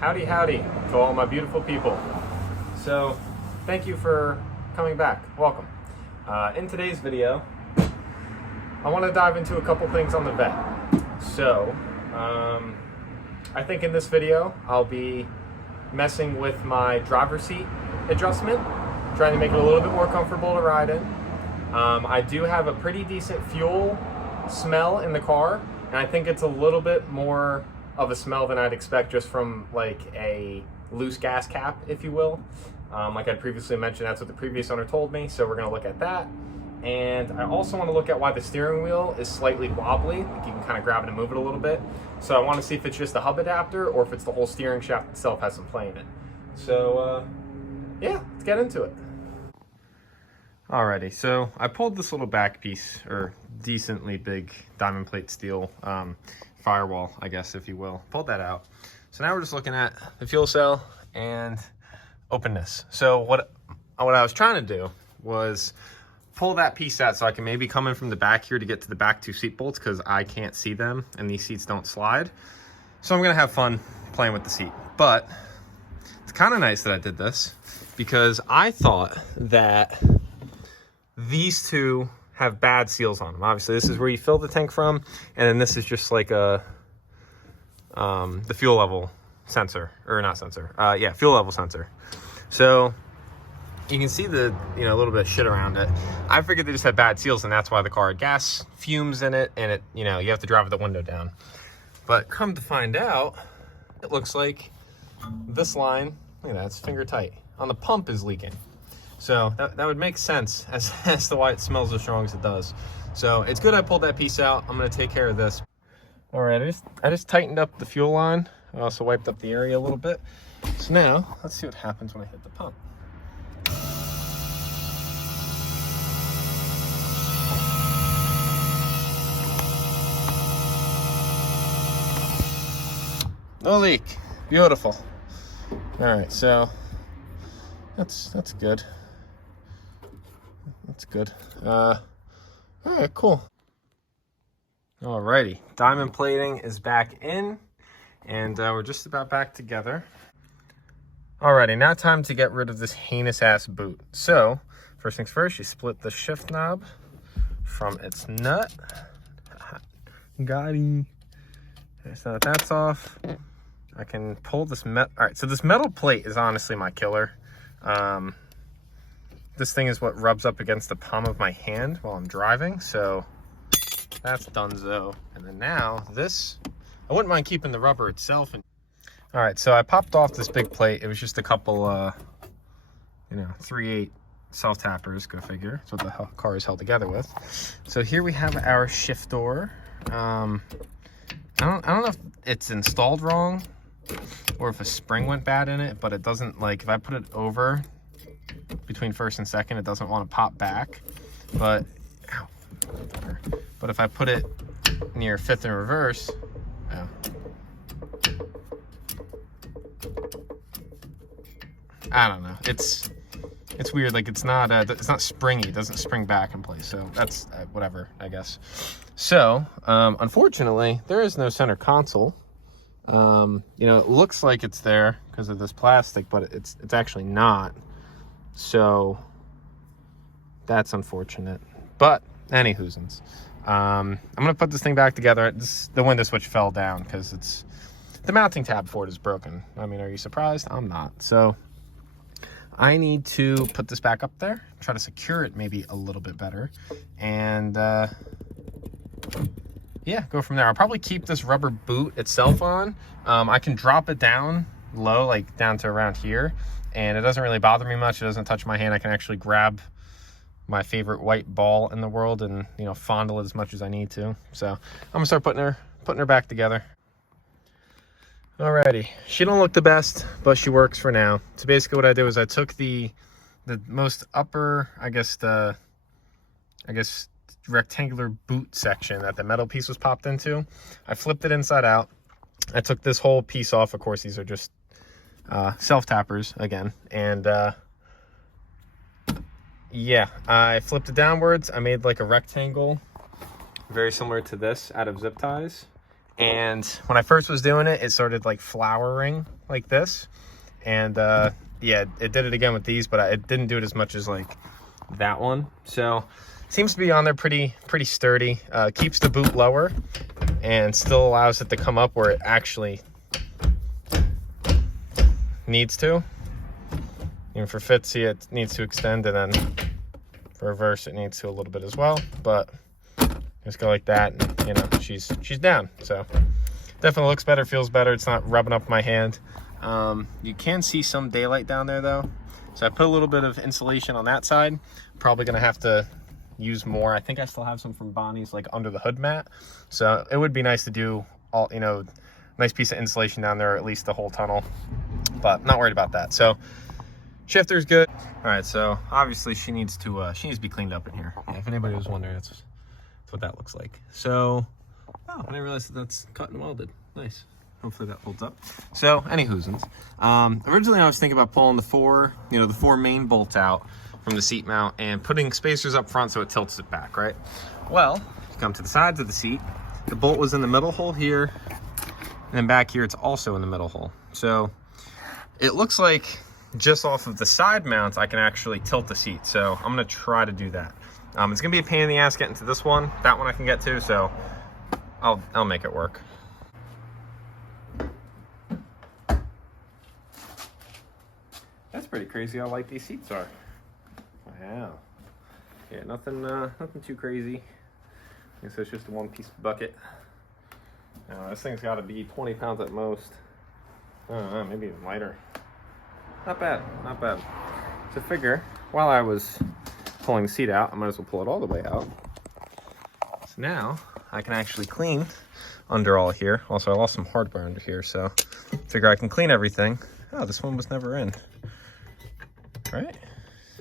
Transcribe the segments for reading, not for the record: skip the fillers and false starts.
Howdy, howdy to all my beautiful people. So, thank you for coming back. Welcome. In today's video, I want to dive into a couple things on the Vette. So, I think in this video, I'll be messing with my driver's seat adjustment, trying to make it a little bit more comfortable to ride in. I do have a pretty decent fuel smell in the car, and I think it's a little bit more of a smell than I'd expect just from like a loose gas cap, if you will. Like I previously mentioned, that's what the previous owner told me, so we're going to look at that. And I also want to look at why the steering wheel is slightly wobbly, like you can kind of grab it and move it a little bit. So I want to see if it's just the hub adapter or if it's the whole steering shaft itself has some play in it. So yeah, let's get into it. Alrighty, so I pulled this little back piece, or decently big diamond plate steel firewall, I guess, if you will. Pulled that out. So now we're just looking at the fuel cell and openness. So what I was trying to do was pull that piece out so I can maybe come in from the back here to get to the back two seat bolts, because I can't see them and these seats don't slide. So I'm gonna have fun playing with the seat. But it's kind of nice that I did this, because I thought that these two have bad seals on them. Obviously, this is where you fill the tank from, and then this is just like a the fuel level sensor, or not sensor. Yeah, fuel level sensor. So you can see the a little bit of shit around it. I figured they just had bad seals, and that's why the car had gas fumes in it, and it you have to drive with the window down. But come to find out, it looks like this line, look at that, it's finger tight, on the pump is leaking. So that would make sense as to why it smells as strong as it does. So it's good I pulled that piece out. I'm gonna take care of this. All right, I just tightened up the fuel line. I also wiped up the area a little bit. So now let's see what happens when I hit the pump. No leak, beautiful. All right, so that's good. That's good. All right, cool. Alrighty, diamond plating is back in, and we're just about back together. Alrighty, now time to get rid of this heinous ass boot. So, first things first, you split the shift knob from its nut. Got him. Okay, so that's off. I can pull this metal. All right, so this metal plate is honestly my killer. This thing is what rubs up against the palm of my hand while I'm driving, so that's donezo. And then now this, I wouldn't mind keeping the rubber itself. All right, so I popped off this big plate. It was just a couple, 3/8 self-tappers, go figure. That's what the car is held together with. So here we have our shift door. I don't know if it's installed wrong or if a spring went bad in it, but it doesn't, like, if I put it over between first and second, it doesn't want to pop back. But ow, but if I put it near fifth and reverse, I don't know, it's weird. Like, it's not springy, it doesn't spring back in place. So that's whatever, I guess. So unfortunately there is no center console. It looks like it's there because of this plastic, but it's actually not. So that's unfortunate, but anywhoosins. I'm gonna put this thing back together. The window switch fell down because the mounting tab for it is broken. I mean, are you surprised? I'm not. So I need to put this back up there, try to secure it maybe a little bit better, and yeah, go from there. I'll probably keep this rubber boot itself on. I can drop it down low, like down to around here, and it doesn't really bother me much. It doesn't touch my hand. I can actually grab my favorite white ball in the world and fondle it as much as I need to. So I'm gonna start putting her back together. Alrighty, she don't look the best, but she works for now. So basically what I did was I took the most upper, I guess rectangular boot section that the metal piece was popped into. I flipped it inside out. I took this whole piece off. Of course, these are just self-tappers again. And yeah, I flipped it downwards. I made like a rectangle very similar to this out of zip ties. And when I first was doing it, it started like flowering like this. And yeah, it did it again with these, but it didn't do it as much as like that one. So seems to be on there pretty sturdy. Keeps the boot lower and still allows it to come up where it actually needs to. Even for Fitzy, it needs to extend, and then for reverse, it needs to a little bit as well. But just go like that, and you know, she's down. So definitely looks better, feels better. It's not rubbing up my hand. You can see some daylight down there though. So I put a little bit of insulation on that side. Probably gonna have to use more. I think I still have some from Bonnie's like under the hood mat. So it would be nice to do all, you know, nice piece of insulation down there, or at least the whole tunnel, but not worried about that. So shifter's good. All right, so obviously she needs to be cleaned up in here. Yeah, if anybody was wondering, that's what that looks like. So, oh, I didn't realize that's cut and welded. Nice. Hopefully that holds up. So, anywhoosins. Originally I was thinking about pulling the four main bolts out from the seat mount and putting spacers up front so it tilts it back, right? Well, you come to the sides of the seat, the bolt was in the middle hole here, and then back here it's also in the middle hole. So it looks like just off of the side mounts I can actually tilt the seat. So I'm gonna try to do that. It's gonna be a pain in the ass getting to this one. That one I can get to, so I'll make it work. That's pretty crazy how light these seats are. Wow. Yeah, nothing too crazy. I guess it's just a one-piece bucket. Now, this thing's got to be 20 pounds at most. I don't know, maybe even lighter. Not bad, not bad. So figure, while I was pulling the seat out, I might as well pull it all the way out. So now I can actually clean under all here. Also, I lost some hardware under here, so figure I can clean everything. Oh, this one was never in. Right?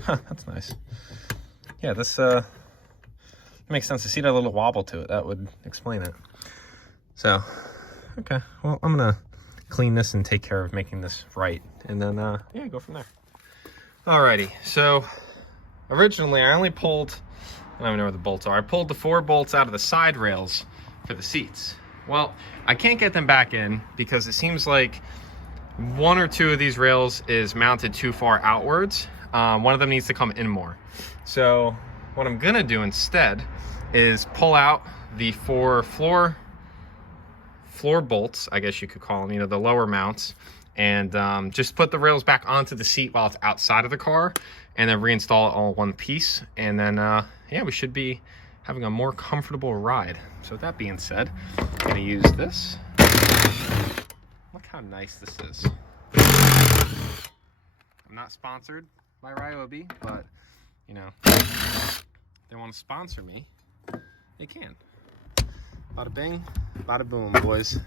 Huh, that's nice. Yeah, this makes sense. The seat had a little wobble to it. That would explain it. So, okay. Well, I'm gonna clean this and take care of making this right, and then yeah, go from there. Alrighty. So originally I only pulled, I don't even know where the bolts are. I pulled the 4 bolts out of the side rails for the seats. Well, I can't get them back in because it seems like 1 or 2 of these rails is mounted too far outwards. One of them needs to come in more. So what I'm gonna do instead is pull out the 4 floor bolts, I guess you could call them, you know, the lower mounts, and just put the rails back onto the seat while it's outside of the car, and then reinstall it all in one piece. And then yeah, we should be having a more comfortable ride. So with that being said, I'm gonna use this. Look how nice this is. I'm not sponsored by Ryobi, but you know, if they want to sponsor me, they can. Bada bing, bada boom, boys.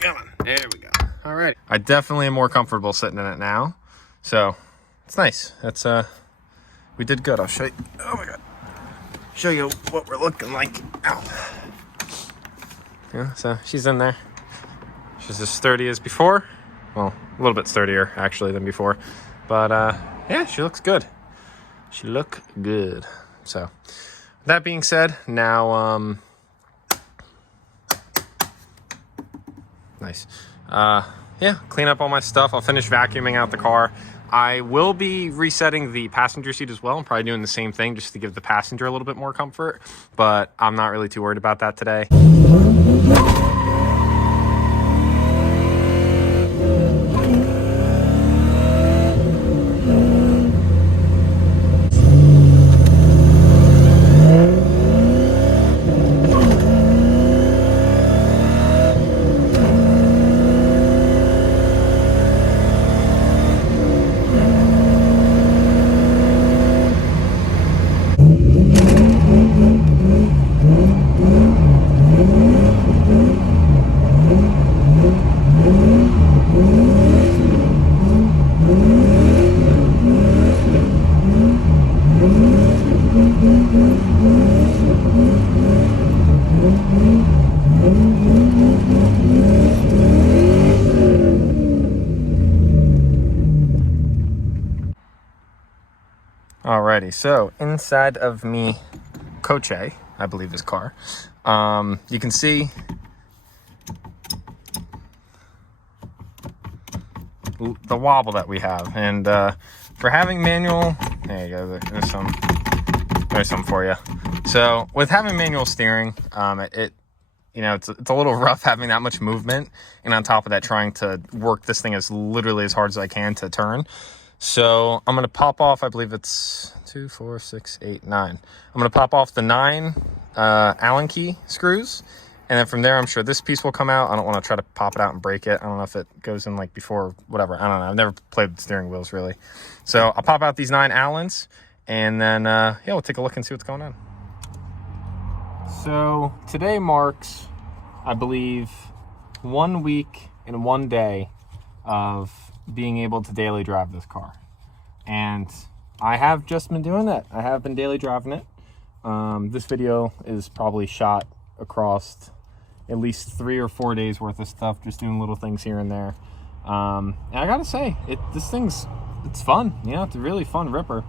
Come on, there we go. All right. I definitely am more comfortable sitting in it now, so it's nice. It's we did good. I'll show you. Oh my god, show you what we're looking like. Ow. Yeah, so she's in there. She's as sturdy as before. Well, a little bit sturdier actually than before, but yeah, she looks good. She look good. So that being said, now nice. Yeah, clean up all my stuff. I'll finish vacuuming out the car. I will be resetting the passenger seat as well. I'm probably doing the same thing just to give the passenger a little bit more comfort, but I'm not really too worried about that today. Alrighty, so inside of me Coche, I believe his car, You can see the wobble that we have, and for having manual, there you go, there's some for you. So with having manual steering, you know, it's a little rough having that much movement, and on top of that, trying to work this thing as literally as hard as I can to turn. So I'm going to pop off, I believe it's 2, 4, 6, 8, 9. I'm going to pop off the 9 Allen key screws. And then from there, I'm sure this piece will come out. I don't want to try to pop it out and break it. I don't know if it goes in like before, whatever. I don't know. I've never played with steering wheels really. So I'll pop out these 9 Allens, and then, yeah, we'll take a look and see what's going on. So today marks, I believe, 1 week and 1 day of being able to daily drive this car. And I have just been doing that. I have been daily driving it. This video is probably shot across at least 3 or 4 days worth of stuff, just doing little things here and there. And I gotta say, it's fun. You know, it's a really fun ripper.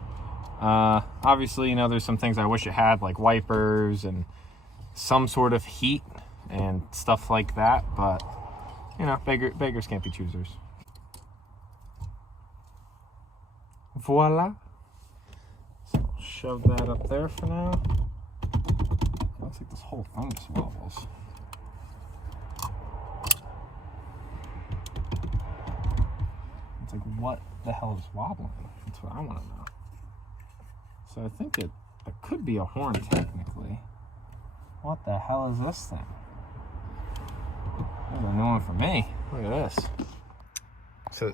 Obviously, you know, there's some things I wish it had, like wipers and some sort of heat and stuff like that, but you know, beggars can't be choosers. Voila. So I'll shove that up there for now. Looks like this whole thing just wobbles. It's like, what the hell is wobbling? That's what I want to know. So I think it could be a horn technically. What the hell is this thing? There's a new one for me. Look at this.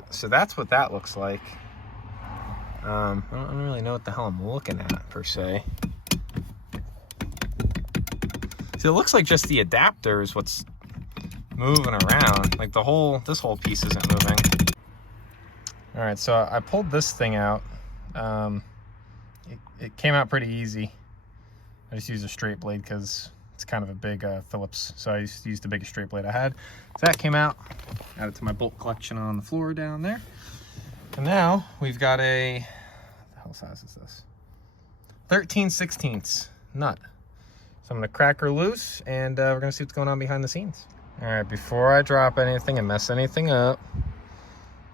So that's what that looks like. I don't really know what the hell I'm looking at per se. So it looks like just the adapter is what's moving around. Like this whole piece isn't moving. All right, so I pulled this thing out. It came out pretty easy. I just used a straight blade because it's kind of a big Phillips, so I used the biggest straight blade I had. So that came out, added to my bolt collection on the floor down there. And now we've got a, what the hell size is this? 13/16 nut. So I'm gonna crack her loose, and we're gonna see what's going on behind the scenes. All right, before I drop anything and mess anything up,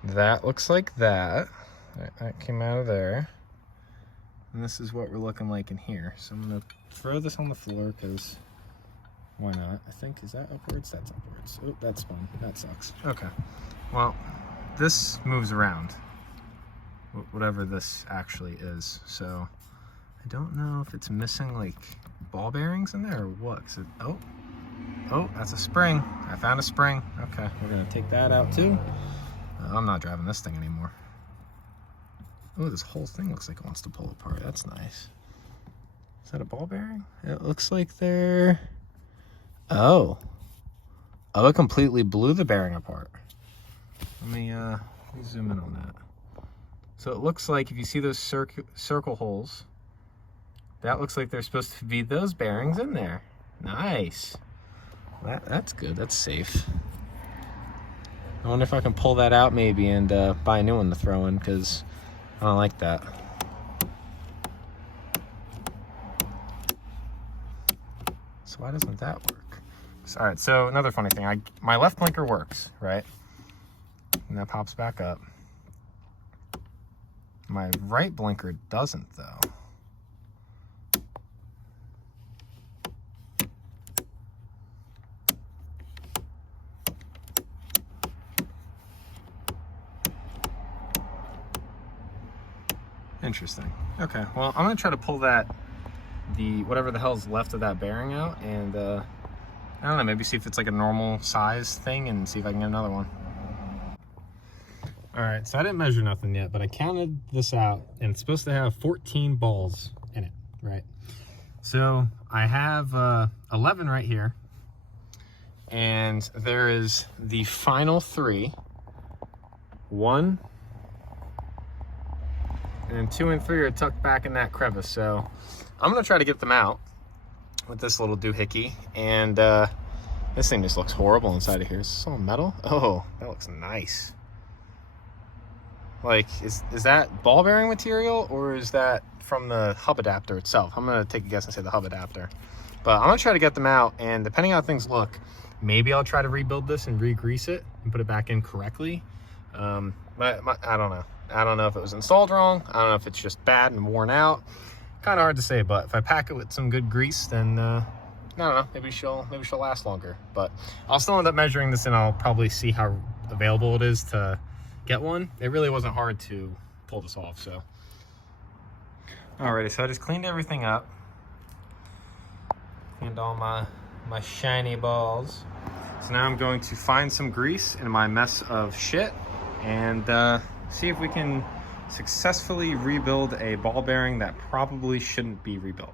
that looks like that. That came out of there. And this is what we're looking like in here. So I'm gonna throw this on the floor because why not? I think, is that upwards? That's upwards. Oh, that's spun. That sucks. Okay. Well, this moves around, whatever this actually is. So I don't know if it's missing like ball bearings in there or what. Oh, that's a spring. I found a spring. Okay, we're gonna take that out too. I'm not driving this thing anymore. Oh, this whole thing looks like it wants to pull apart. That's nice. Is that a ball bearing? It looks like they're... Oh, it completely blew the bearing apart. Let me zoom in on that. So it looks like if you see those circle holes, that looks like they're supposed to be those bearings in there. Nice. That's good. That's safe. I wonder if I can pull that out maybe and buy a new one to throw in, because I don't like that. So why doesn't that work? All right, so another funny thing. My left blinker works, right? And that pops back up. My right blinker doesn't, though. Interesting. Okay, well, I'm gonna try to pull whatever the hell's left of that bearing out, and I don't know, maybe see if it's like a normal size thing and see if I can get another one. All right, so I didn't measure nothing yet, but I counted this out, and it's supposed to have 14 balls in it, right? So I have 11 right here, and there is the final 3. 1, and 2 and 3 are tucked back in that crevice. So I'm gonna try to get them out with this little doohickey, and this thing just looks horrible inside of here. Is this all metal? Oh, that looks nice. Like, is that ball bearing material, or is that from the hub adapter itself? I'm gonna take a guess and say the hub adapter. But I'm gonna try to get them out, and depending on how things look, maybe I'll try to rebuild this and re-grease it and put it back in correctly. But I don't know. I don't know if it was installed wrong. I don't know if it's just bad and worn out. Kind of hard to say, but if I pack it with some good grease, then I don't know, maybe she'll last longer. But I'll still end up measuring this, and I'll probably see how available it is to get one. It really wasn't hard to pull this off, so. Alrighty, so I just cleaned everything up. Cleaned all my shiny balls. So now I'm going to find some grease in my mess of shit and see if we can successfully rebuild a ball bearing that probably shouldn't be rebuilt.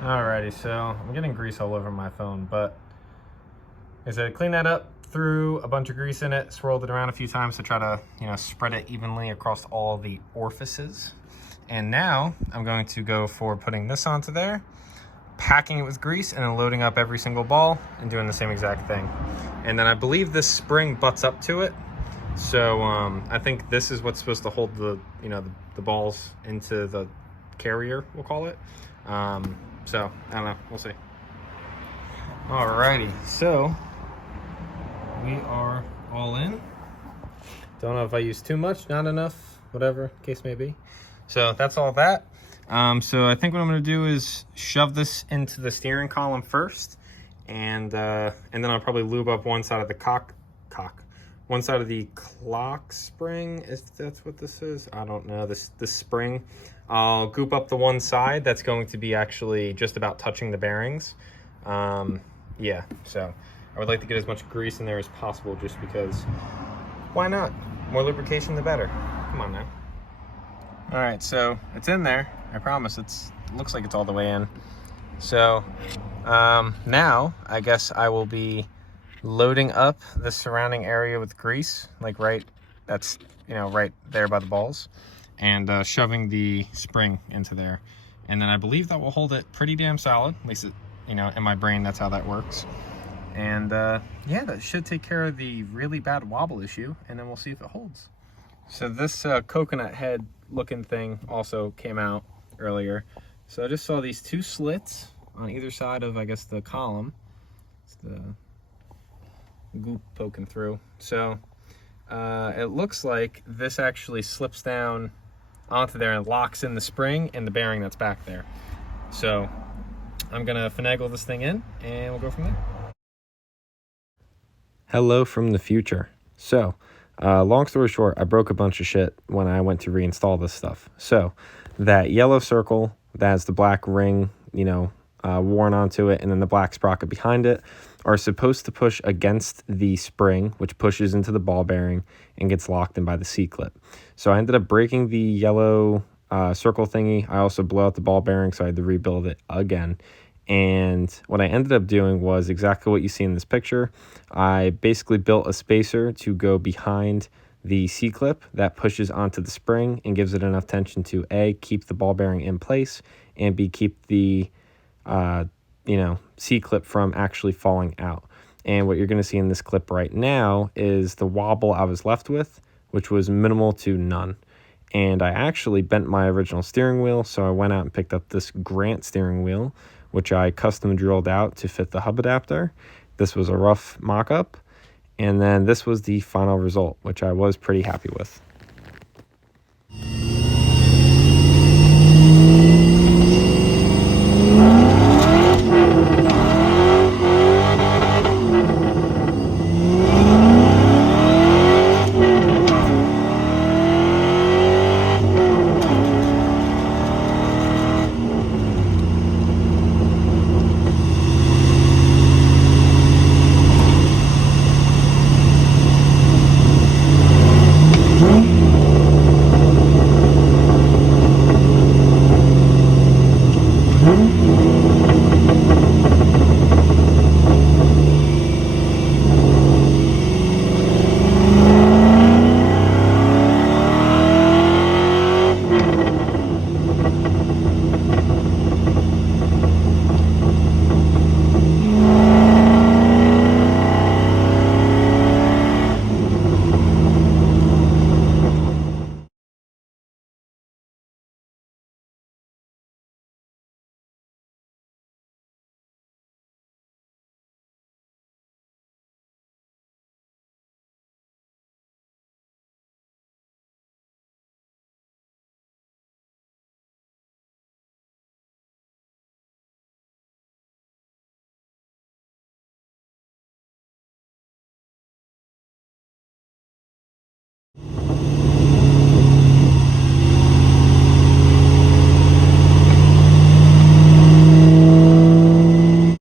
Alrighty, so I'm getting grease all over my phone, but as I clean that up, threw a bunch of grease in it, swirled it around a few times to try to, you know, spread it evenly across all the orifices. And now I'm going to go for putting this onto there, packing it with grease, and then loading up every single ball and doing the same exact thing. And then I believe this spring butts up to it. So I think this is what's supposed to hold the, you know, the balls into the carrier, we'll call it. So I don't know, we'll see. Alrighty, so we are all in. Don't know if I used too much, not enough, whatever case may be. So that's all that. So I think what I'm gonna do is shove this into the steering column first, and then I'll probably lube up one side of the one side of the clock spring, if that's what this is. I don't know, this spring. I'll goop up the one side that's going to be actually just about touching the bearings. Yeah, so I would like to get as much grease in there as possible, just because, why not? More lubrication, the better. Come on now. All right, so it's in there. I promise it looks like it's all the way in. So now I guess I will be loading up the surrounding area with grease, like that's, you know, right there by the balls, and shoving the spring into there. And then I believe that will hold it pretty damn solid. At least, you know, in my brain, that's how that works. And yeah, that should take care of the really bad wobble issue, and then we'll see if it holds. So this coconut head looking thing also came out earlier. So I just saw these two slits on either side of, I guess, the column. It's the goop poking through. So it looks like this actually slips down onto there and locks in the spring and the bearing that's back there. So I'm gonna finagle this thing in and we'll go from there. Hello from the future. So long story short, I broke a bunch of shit when I went to reinstall this stuff. So that yellow circle that has the black ring, you know, worn onto it, and then the black sprocket behind it, are supposed to push against the spring, which pushes into the ball bearing and gets locked in by the C-clip. So I ended up breaking the yellow circle thingy. I also blew out the ball bearing, so I had to rebuild it again. And what I ended up doing was exactly what you see in this picture. I basically built a spacer to go behind the C-clip that pushes onto the spring and gives it enough tension to A, keep the ball bearing in place, and B, keep the you know, C-clip from actually falling out. And what you're going to see in this clip right now is the wobble I was left with, which was minimal to none. And I actually bent my original steering wheel, so I went out and picked up this Grant steering wheel, which I custom drilled out to fit the hub adapter. This was a rough mock-up, and then this was the final result, which I was pretty happy with.